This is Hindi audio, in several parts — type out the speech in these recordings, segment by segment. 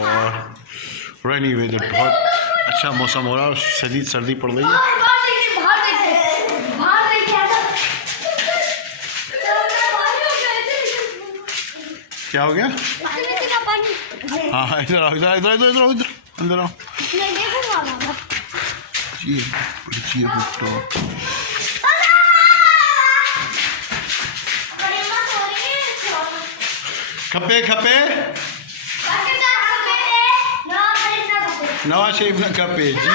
और रेनी वेदर, बहुत अच्छा मौसम हो रहा है और शदीद सर्दी पड़ रही है। क्या हो गया? हाँ इधर आओ, इधर इधर इधर इधर अंदर आओ। खपे खपे नवाज शरीफ न खपे जी।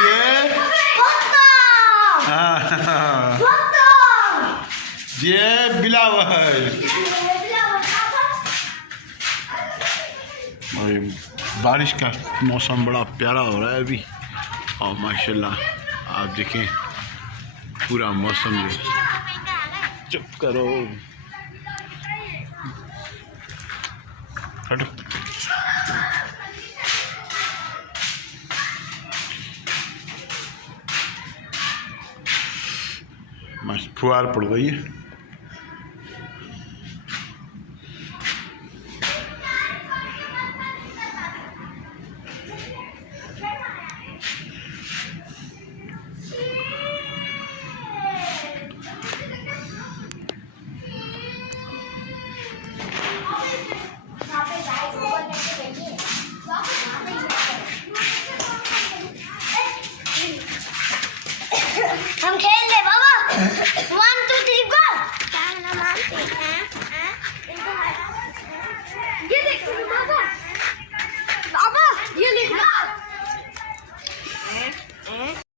हाँ जी बिलावल। बारिश का मौसम बड़ा प्यारा हो रहा है अभी और माशाल्लाह आप देखें पूरा मौसम जो। चुप करो हटो। मस्त फुहार पड़ रही है। हम खेल ले बाबा।